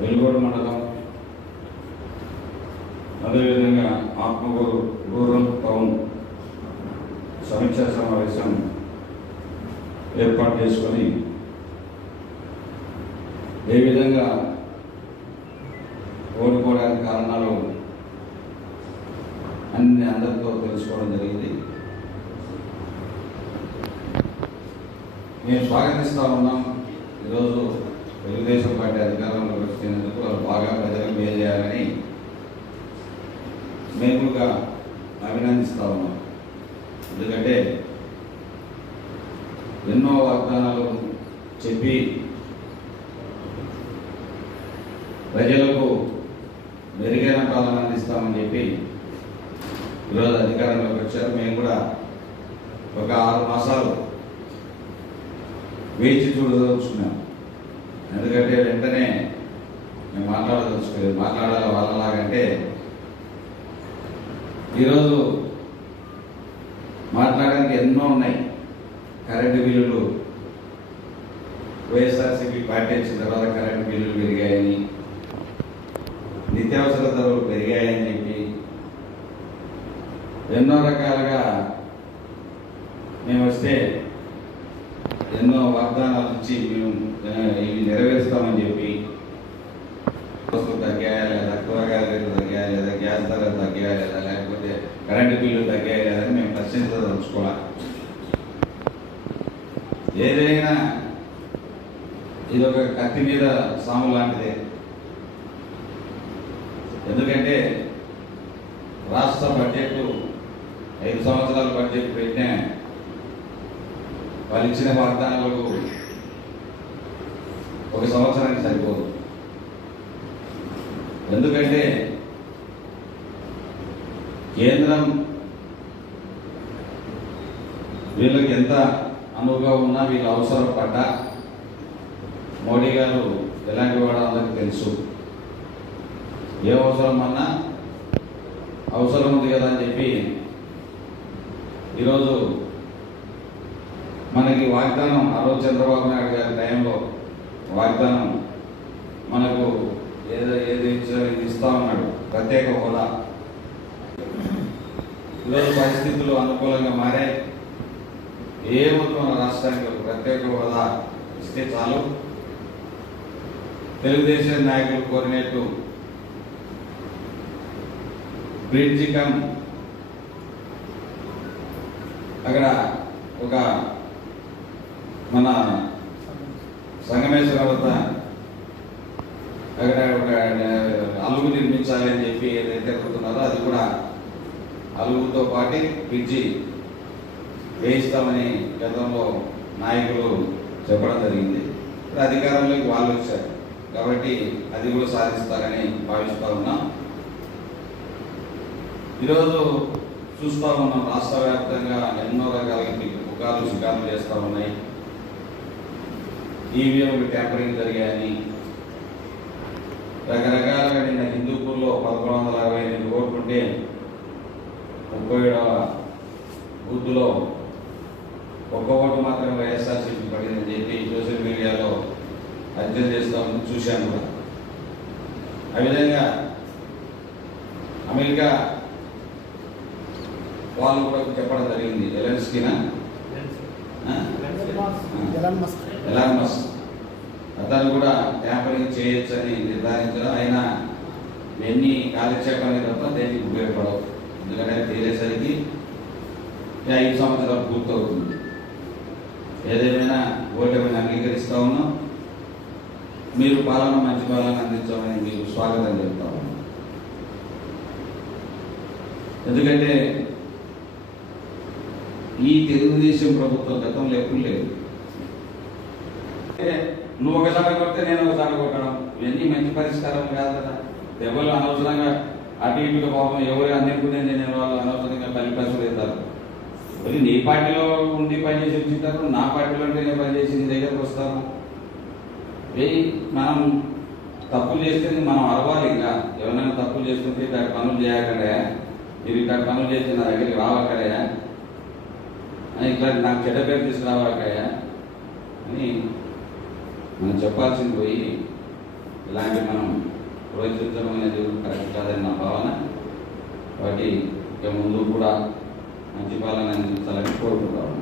వెలుగోడు మండలం. అదేవిధంగా Atmakur rural town సమీక్షా సమావేశం ఏర్పాటు చేసుకొని ఏ విధంగా ఓడిపోవడానికి కారణాలు అన్ని అందరితో తెలుసుకోవడం జరిగింది. మేము స్వాగతిస్తూ ఉన్నాం. ఈరోజు తెలుగుదేశం పార్టీ అధికారంలోకి వచ్చినందుకు వాళ్ళు బాగా ప్రజలకు మేలు చేయాలని మేము అభినందిస్తా ఉన్నాం. ఎందుకంటే ఎన్నో వాగ్దానాలు చెప్పి ప్రజలకు మెరుగైన పాలన అందిస్తామని చెప్పి ఈరోజు అధికారంలోకి వచ్చారు. మేము కూడా ఒక ఆరు మాసాలు వేచి చూడదలుచుకున్నాం. ఎందుకంటే వెంటనే మేము మాట్లాడదలుచుకోలేదు. మాట్లాడాలి వాళ్ళలాగంటే ఈరోజు మాట్లాడడానికి ఎన్నో ఉన్నాయి. కరెంటు బిల్లులు వైఎస్ఆర్సీపీ పార్టీ వచ్చిన తర్వాత కరెంటు బిల్లులు పెరిగాయని నిత్యావసర ధరలు పెరిగాయని చెప్పి ఎన్నో రకాలుగా మేము వస్తే ఎన్నో వాగ్దానాలు ఇచ్చి మేము ఇవి నెరవేరుస్తామని చెప్పి వస్తువులు తగ్గాయా లేదా కూరగాయల రేట్లు తగ్గాయా లేదా గ్యాస్ ధరలు తగ్గాయా లేదా లేకపోతే కరెంటు బిల్లు తగ్గాయా లేదా మేము పరిశీలించదలుచుకోవాలి ఏదైనా ఇది ఒక కత్తి మీద సాము లాంటిదే. ఎందుకంటే రాష్ట్ర బడ్జెట్ ఐదు సంవత్సరాల బడ్జెట్ పెట్టినా వాళ్ళు ఇచ్చిన వాగ్దానాలకు ఒక సంవత్సరానికి సరిపోదు. ఎందుకంటే కేంద్రం వీళ్ళకి ఎంత అనువుగా ఉన్నా వీళ్ళు అవసరపడ్డా మోడీ గారు ఎలాంటి వాడో అందరికి తెలుసు. ఏ అవసరం అన్నా అవసరం ఉంది కదా అని చెప్పి ఈరోజు మనకి వాగ్దానం ఆ రోజు చంద్రబాబు నాయుడు గారి టైంలో వాగ్దానం మనకు ఏదో ఏది ఇచ్చా ఇది ఇస్తా ఉన్నాడు ప్రత్యేక హోదా. ఈరోజు పరిస్థితులు అనుకూలంగా మారాయి ఏమవుతూ మన రాష్ట్రానికి ఒక ప్రత్యేక హోదా ఇస్తే చాలు. తెలుగుదేశం నాయకులు కోరినట్టు బ్రిడ్జి కమ్. అక్కడ ఒక మన సంగమేశ్వర వద్ద అక్కడ ఒక అలుగు నిర్మించాలి అని చెప్పి ఏదైతే అనుకుంటున్నారో అది కూడా అలుగుతో పాటు బ్రిడ్జి వేయిస్తామని గతంలో నాయకులు చెప్పడం జరిగింది. ఇప్పుడు అధికారంలోకి వాళ్ళు వచ్చారు. కాబట్టి అది కూడా సాధిస్తారని భావిస్తా ఉన్నాం. ఈరోజు చూస్తూ ఉన్నాం. రాష్ట్ర వ్యాప్తంగా ఎన్నో రకాల పుకాలు షికార్లు చేస్తూ ఉన్నాయి. ఈవీఎంలు ట్యాంపరింగ్ జరిగాయని రకరకాలుగా నిన్న హిందూపూర్లో పదకొండు వందల అరవై ఎనిమిది ఓట్లు ముప్పై ఏడవ బూత్లో ఒక్క ఓటు మాత్రం వైఎస్ఆర్సీపీ పడిందని చెప్పి సోషల్ మీడియాలో అధ్యయనం చేస్తాం చూశాను కూడా. ఆ విధంగా అమెరికా వాళ్ళు కూడా చెప్పడం జరిగింది. ఎలెన్స్కినా ఎలాన్ మస్క్. అతను కూడా ట్యాంపరింగ్ చేయొచ్చని నిర్ధారించడం అయినా ఎన్ని కాలక్షేపాన్ని తప్ప దేనికి ఉపయోగపడవు. ఎందుకంటే తేలేసరికి ఐదు సంవత్సరాలు పూర్తవుతుంది. ఏదేమైనా ఓటమిని అంగీకరిస్తా ఉన్నాం? మీరు పాలన మంచి పాలన అందించమని మీకు స్వాగతం చెప్తా ఉన్నాం. ఎందుకంటే ఈ తెలుగుదేశం ప్రభుత్వం గతంలో ఎప్పుడు లేదు. నువ్వు ఒకసారి కొడితే నేను ఒకసారి కొట్టడం. ఇవన్నీ మంచి పరిష్కారం కాదు కదా. దెబ్బలు అనవసరంగా అటు ఇటుగా పాపం ఎవరు అందుకునే నేను వాళ్ళు అనవసరంగా కలిపేసి అవుతారు మరి నీ పార్టీలో ఉండి పనిచేసి వచ్చింటారు నా పార్టీలో ఉంటేనే పనిచేసి నీ దగ్గరకు వస్తాను మనం తప్పులు చేస్తే మనం అరవాలి ఇంకా. ఎవరైనా తప్పులు చేస్తుంటే ఇక్కడ పనులు చేయకుండా. మీరు ఇక్కడ పనులు చేస్తే నా దగ్గరికి రావాలి. అని ఇట్లా నాకు చెడ్డ పేరు తీసుకురావాకయ్యా అని మనం చెప్పాల్సింది పోయి ఇలాంటి మనం పురోహితం అనేది కరెక్ట్ కాదని నా భావన. కాబట్టి ఇక ముందు కూడా మంచి పాలన అందించాలని కోరుకుంటాము